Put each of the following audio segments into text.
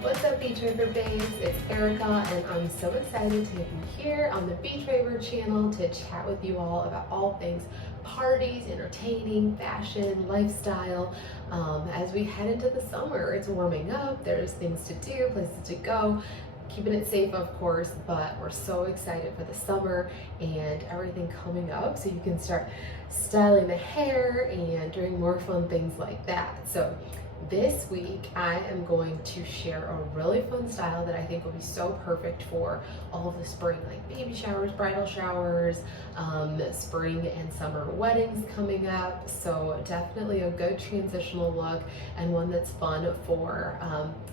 What's up, Beachwaver babes? It's Arika, and I'm so excited to be here on the Beachwaver channel to chat with you all about all things parties, entertaining, fashion, lifestyle. As we head into the summer, it's warming up, there's things to do, places to go. Keeping it safe, of course, but we're so excited for the summer and everything coming up so you can start styling the hair and doing more fun things like that. So this week, I am going to share a really fun style that I think will be so perfect for all of the spring, like baby showers, bridal showers, spring and summer weddings coming up. So definitely a good transitional look and one that's fun for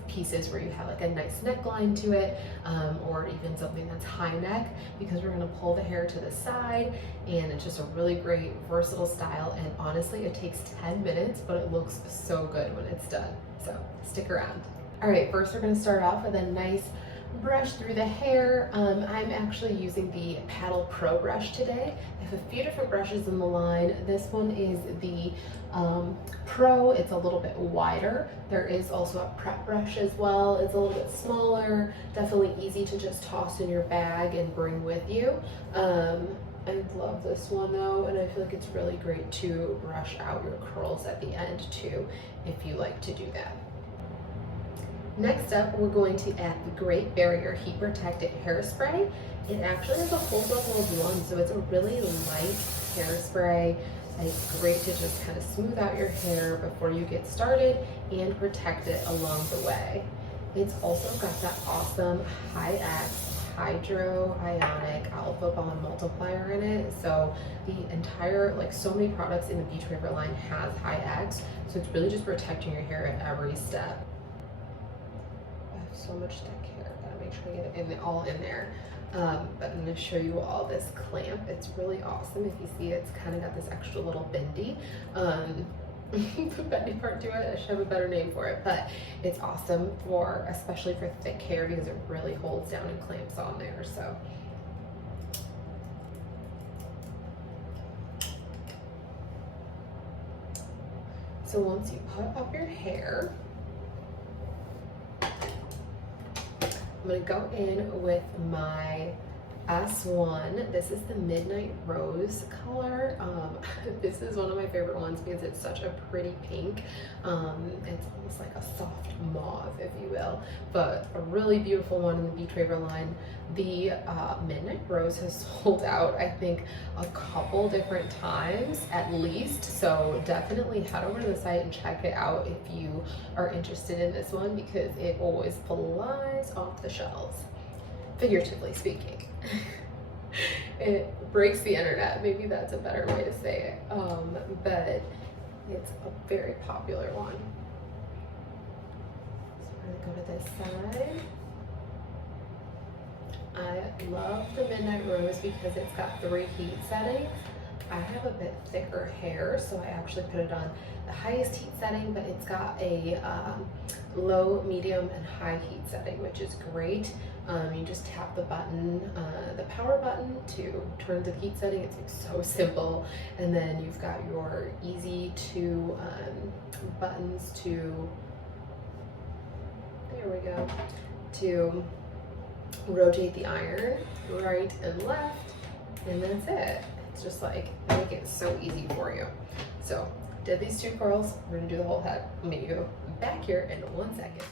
pieces where you have like a nice neckline to it, or even something that's high neck, because we're gonna pull the hair to the side, and it's just a really great versatile style. And honestly, it takes 10 minutes, but it looks so good when it's done. So stick around. All right, first we're gonna start off with a nice brush through the hair. I'm actually using the Paddle Pro brush today. I have a few different brushes in the line. This one is the Pro. It's a little bit wider. There is also a prep brush as well. It's a little bit smaller, definitely easy to just toss in your bag and bring with you. I love this one though, and I feel like it's really great to brush out your curls at the end too, if you like to do that. Next up, we're going to add the Great Barrier Heat Protectant Hairspray. It actually has a hold level of 1, so it's a really light hairspray. It's great to just kind of smooth out your hair before you get started and protect it along the way. It's also got that awesome High-X Hydro Ionic Alpha Bond Multiplier in it. So the entire, like so many products in the Beachwaver line has High-X, so it's really just protecting your hair at every step. So much thick hair, gotta make sure I get it in all in there. But I'm gonna show you all this clamp. It's really awesome. If you see, it's kind of got this extra little bendy the bendy part to it. I should have a better name for it, but it's awesome for, especially for thick hair, because it really holds down and clamps on there. So once you put up your hair, I'm gonna go in with my S1. This is the Midnight Rose color. This is one of my favorite ones because it's such a pretty pink. It's almost like a soft mauve, if you will, but a really beautiful one in the Beachwaver line. The Midnight Rose has sold out, I think, a couple different times at least, so definitely head over to the site and check it out if you are interested in this one, because it always flies off the shelves, figuratively speaking. It breaks the internet, maybe that's a better way to say it, but it's a very popular one. So we're gonna go to this side. I love the Midnight Rose because it's got 3 heat settings. I have a bit thicker hair, so I actually put it on the highest heat setting, but it's got a low, medium, and high heat setting, which is great. You just tap the button, the power button, to turn to the heat setting. It's like so simple. And then you've got your easy to buttons to, there we go, to rotate the iron right and left, and that's it. It's just like, make it so easy for you. So did these 2 curls, we're gonna do the whole head. I'm gonna go back here in 1 second.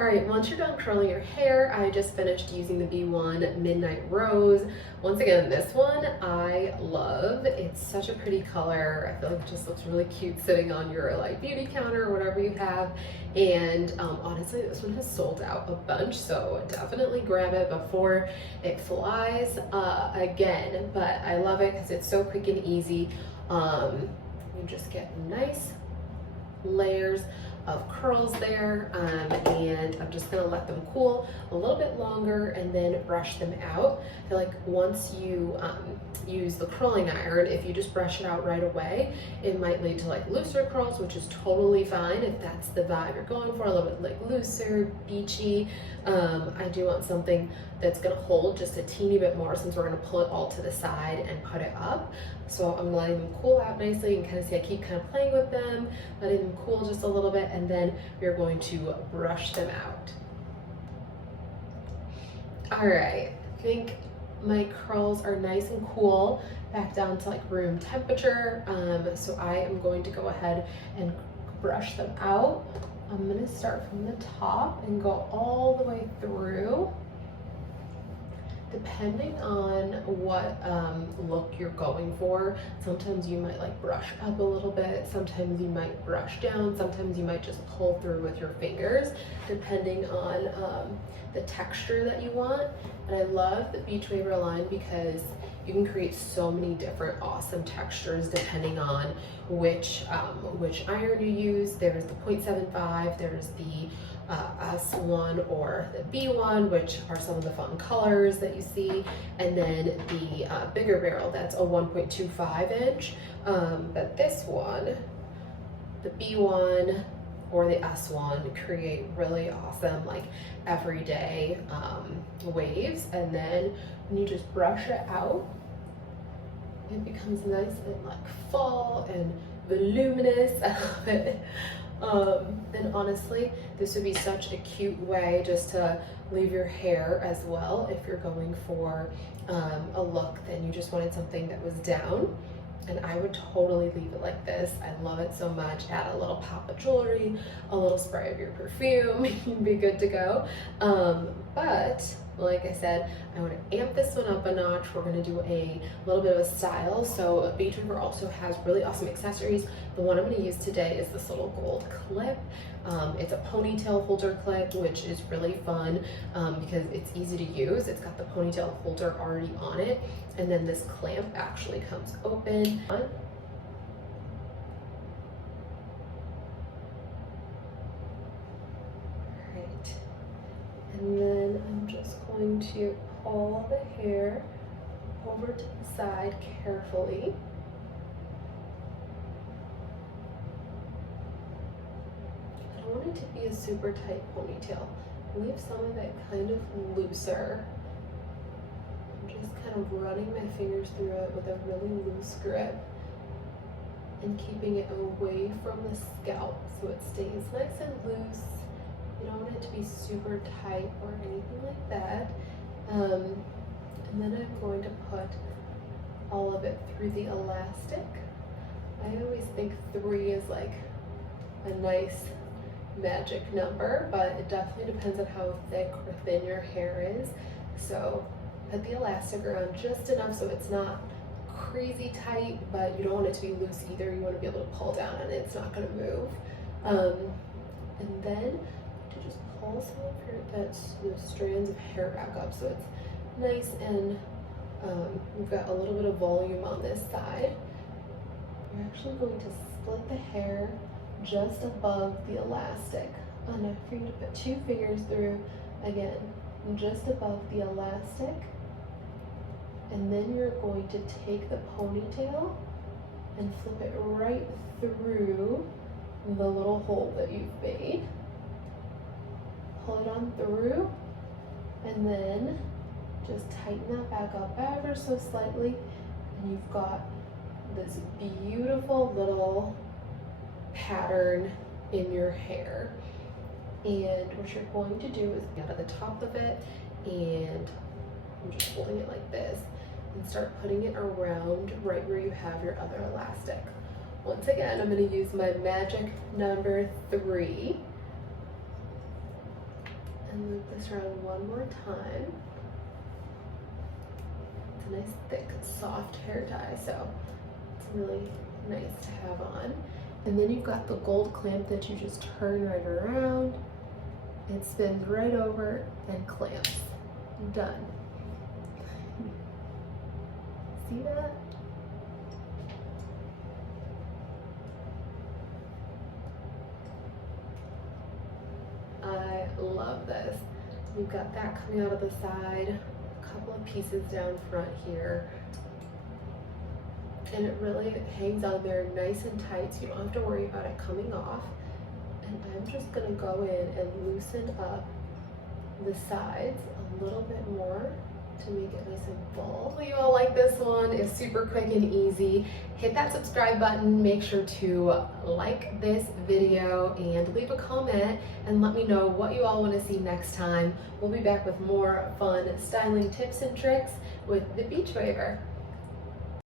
All right, once you're done curling your hair, I just finished using the B1 Midnight Rose. Once again, this one I love. It's such a pretty color. I feel like it just looks really cute sitting on your like beauty counter or whatever you have. And honestly, this one has sold out a bunch, so definitely grab it before it flies again. But I love it because it's so quick and easy. You just get nice layers of curls there, and I'm just gonna let them cool a little bit longer and then brush them out. I feel like once you use the curling iron, if you just brush it out right away, it might lead to like looser curls, which is totally fine if that's the vibe you're going for, a little bit like looser, beachy. I do want something that's gonna hold just a teeny bit more since we're gonna pull it all to the side and put it up. So I'm letting them cool out nicely. You can kind of see I keep kind of playing with them, letting them cool just a little bit, and then we're going to brush them out. All right, I think my curls are nice and cool, back down to like room temperature. So I am going to go ahead and brush them out. I'm gonna start from the top and go all the way through. Depending on what look you're going for, sometimes you might like brush up a little bit, sometimes you might brush down, sometimes you might just pull through with your fingers, depending on the texture that you want. And I love the Beachwaver line because you can create so many different awesome textures depending on which iron you use. There's the 0.75, there's the S1 or the B1, which are some of the fun colors that you see, and then the bigger barrel, that's a 1.25 inch. But this one, the B1 or the S1, create really awesome like everyday waves, and then when you just brush it out, it becomes nice and like full and voluminous. I love it. And honestly, this would be such a cute way just to leave your hair as well if you're going for a look then you just wanted something that was down. And I would totally leave it like this. I love it so much. Add a little pop of jewelry, a little spray of your perfume, you'd be good to go. But like I said, I want to amp this one up a notch. We're going to do a little bit of a style. So Beachwaver also has really awesome accessories. The one I'm going to use today is this little gold clip. It's a ponytail holder clip, which is really fun because it's easy to use. It's got the ponytail holder already on it, and then this clamp actually comes open. And then I'm just going to pull the hair over to the side carefully. I don't want it to be a super tight ponytail. Leave some of it kind of looser. I'm just kind of running my fingers through it with a really loose grip and keeping it away from the scalp so it stays nice and loose. You don't want it to be super tight or anything like that. And then I'm going to put all of it through the elastic. I always think 3 is like a nice magic number, but it definitely depends on how thick or thin your hair is. So put the elastic around just enough so it's not crazy tight, but you don't want it to be loose either. You want to be able to pull down and it's not going to move. And then to just pull some of the strands of hair back up so it's nice and we've got a little bit of volume on this side. You're actually going to split the hair just above the elastic. Enough for you to put 2 fingers through, again, just above the elastic. And then you're going to take the ponytail and flip it right through the little hole that you've made. Pull it on through, and then just tighten that back up ever so slightly, and you've got this beautiful little pattern in your hair. And what you're going to do is get out of the top of it, and I'm just holding it like this, and start putting it around right where you have your other elastic. Once again, I'm going to use my magic number 3. And loop this around one more time. It's a nice, thick, soft hair tie, so it's really nice to have on. And then you've got the gold clamp that you just turn right around. It spins right over and clamps. Done. See that? I love this. You've got that coming out of the side, a couple of pieces down front here. And it really hangs on there nice and tight, so you don't have to worry about it coming off. And I'm just gonna go in and loosen up the sides a little bit more to make it nice and full. Hopefully you all like this one. It's super quick and easy. Hit that subscribe button. Make sure to like this video and leave a comment and let me know what you all want to see next time. We'll be back with more fun styling tips and tricks with the Beachwaver.